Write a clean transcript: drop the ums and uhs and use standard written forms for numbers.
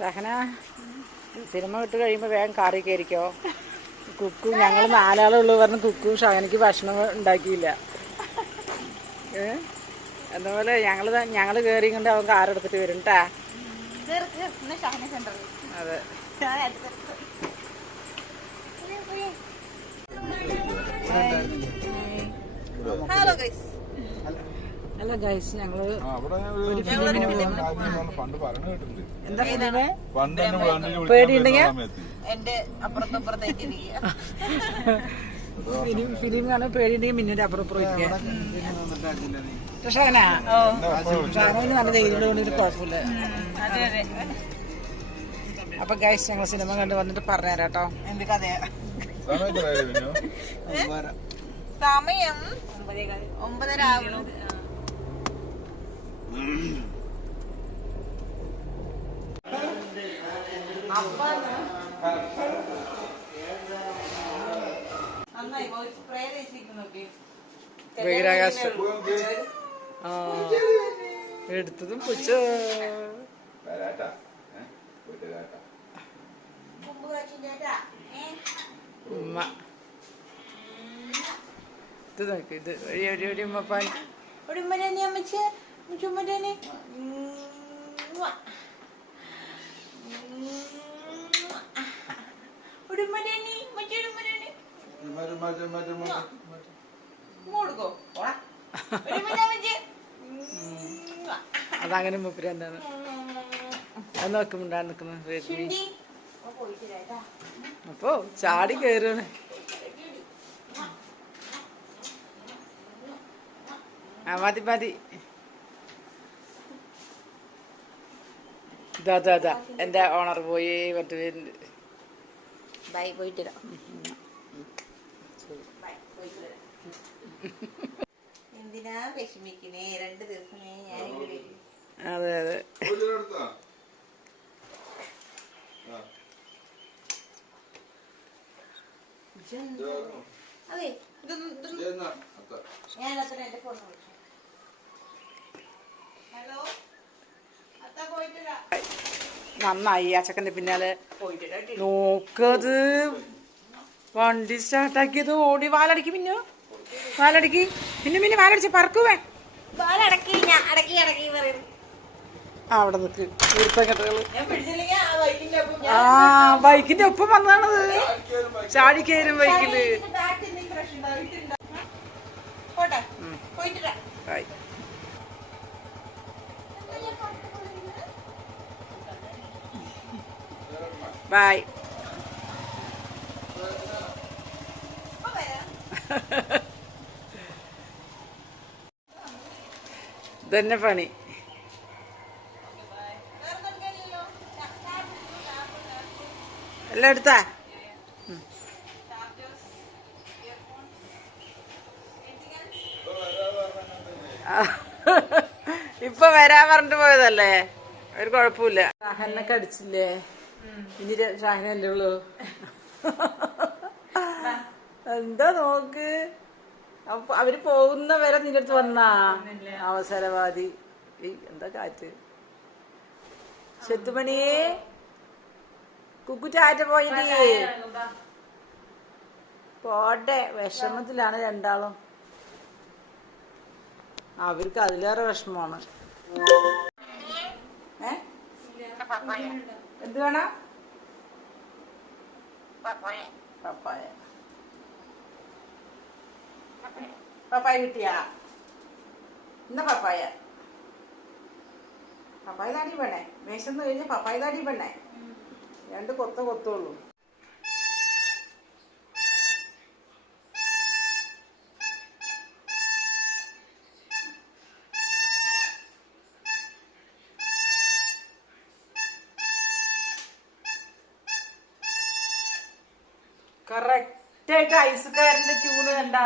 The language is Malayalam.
ഷഹന സിനിമ വിട്ട് കഴിയുമ്പോൾ വേഗം കാറി കയറിക്കോ. കുക്കും ഞങ്ങൾ 4 ആളുള്ളൂ പറഞ്ഞ് കുക്കും ഷഹനയ്ക്ക് ഭക്ഷണം ഉണ്ടാക്കിയില്ല. അതുപോലെ ഞങ്ങൾ കയറി കൊണ്ട് അവൻ കാറെടുത്തിട്ട് വരും കേട്ടാ. അതെ. Hello guys. അല്ല ഗൈസ് ഞങ്ങള് എന്താ പേടിയുണ്ടെങ്കിൽ എന്റെ അപ്പുറത്തപ്പുറത്തേക്ക് ഫിലിം കാണാൻ പേടിയുണ്ടെങ്കിൽ മിന്നിന്റെ അപ്പുറം ഷാന ഷാനോന് നല്ല ധൈര്യം കൊണ്ടൊരു കുഴപ്പമില്ല. അപ്പൊ ഗൈസ് ഞങ്ങൾ സിനിമ കണ്ട് വന്നിട്ട് പറഞ്ഞുതരാം കേട്ടോ. എന്ത് കഥയാ? സമയം 9:30 ആവുന്നു. ബഹിരാകാശം എടുത്തതും പുച്ച ഉമ്മ ഇത് നോക്ക്. ഇത് ഒരു ഉമ്മപ്പാൻ അതങ്ങനെ മുപ്പര് എന്താണ് അത് നോക്കുമ്പോണ്ടാണ് നിക്കുന്നത്. അപ്പൊ ചാടി കയറാണ്. മതി മതി. ഇതാ എന്റെ ഓണർ പോയി മറ്റു പേരുണ്ട്. ബൈ, പോയിട്ട് എന്തിനാ വിഷമിക്കണേ? 2 ദിവസമേ ഞാൻ. അതെ അതെ. അതെ ഞാൻ എന്റെ ഫോൺ വിളിച്ചു. ഹലോ അത്ത പോയിട്ടില്ല. നന്നായി ആ ചെക്കൻ്റെ പിന്നാലെ നോക്കത്. വണ്ടി സ്റ്റാർട്ടാക്കിയത് ഓടി വാലടക്കി. പിന്നെ വാലടക്കി പിന്നെ വാലടിച്ച് പറക്കുവേ. അവിടെ നിൽക്ക് ഈർപ്പക്കെട്ടുകള്. ബൈക്കിന്റെ ഒപ്പം വന്നതാണത്. ചാടി കയറും ബൈക്കില്. ബൈ. ഇതന്നെ പണി. എല്ലാം എടുത്താ? ഇപ്പൊ വരാ പറഞ്ഞിട്ട് പോയതല്ലേ, ഒരു കുഴപ്പമില്ല. ഷാഹനൊക്കെ അടിച്ചില്ലേ? ഇനി ഷാഹനല്ലേ ഉള്ളൂ. എന്താ നോക്ക്. അവര് പോകുന്ന വരെ നിന്റെ അടുത്ത് വന്നാ അവസരവാദി. എന്താ കാറ്റ്. ചെത്തുമണിയേ കുക്കുറ്റാറ്റ പോയില്ലേ? പോട്ടെ, വിഷമത്തിലാണ് രണ്ടാളും. അവർക്ക് അതിലേറെ വിഷമമാണ്. എന്ത് വേണം? പപ്പായ. പപ്പായ കിട്ടിയാ? ഇന്ന പപ്പായ താടി വേണേ. മേശന്ന് കഴിഞ്ഞ് പപ്പായ താടി വേണേ. 2 കൊത്തുള്ളൂ. കറക്റ്റായിട്ട് ഐസുകാരന്റെ ട്യൂണ് കണ്ടാ?